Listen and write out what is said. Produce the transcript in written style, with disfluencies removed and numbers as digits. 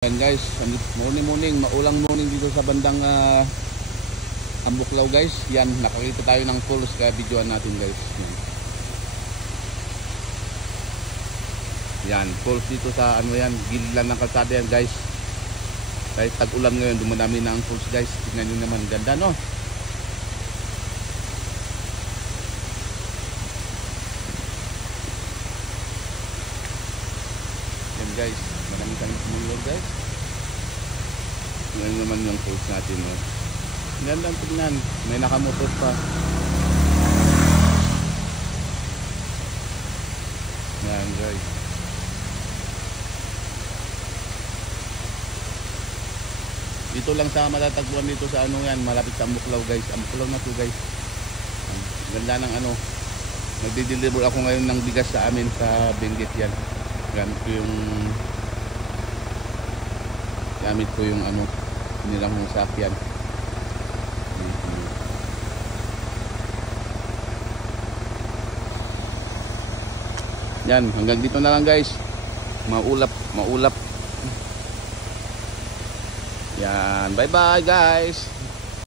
Yan guys, morning, maulang morning dito sa bandang Ambuklaw guys. Yan, nakakita tayo ng falls kaya videoan natin guys. Yan, falls dito sa ano yan, gilid lang ng kalsada yan guys. Kahit tag-ulan ngayon, dumadami na ang falls guys. Tignan nyo naman, ganda no? Yan guys, marami tayong sumulog guys. Ngayon naman yung falls natin no? Gandang tignan, may nakamotor pa. Yan guys. Dito lang sa matatagpuan dito sa ano yan, malapit sa Ambuklaw guys. Ambuklaw na to guys. Ganda ng ano. Magdi-deliver ako ngayon ng bigas sa amin sa Benguet yan. Gamit ko yung ano nilang sakyan. Yan, hanggang dito na lang guys. Maulap. Yan, bye bye guys.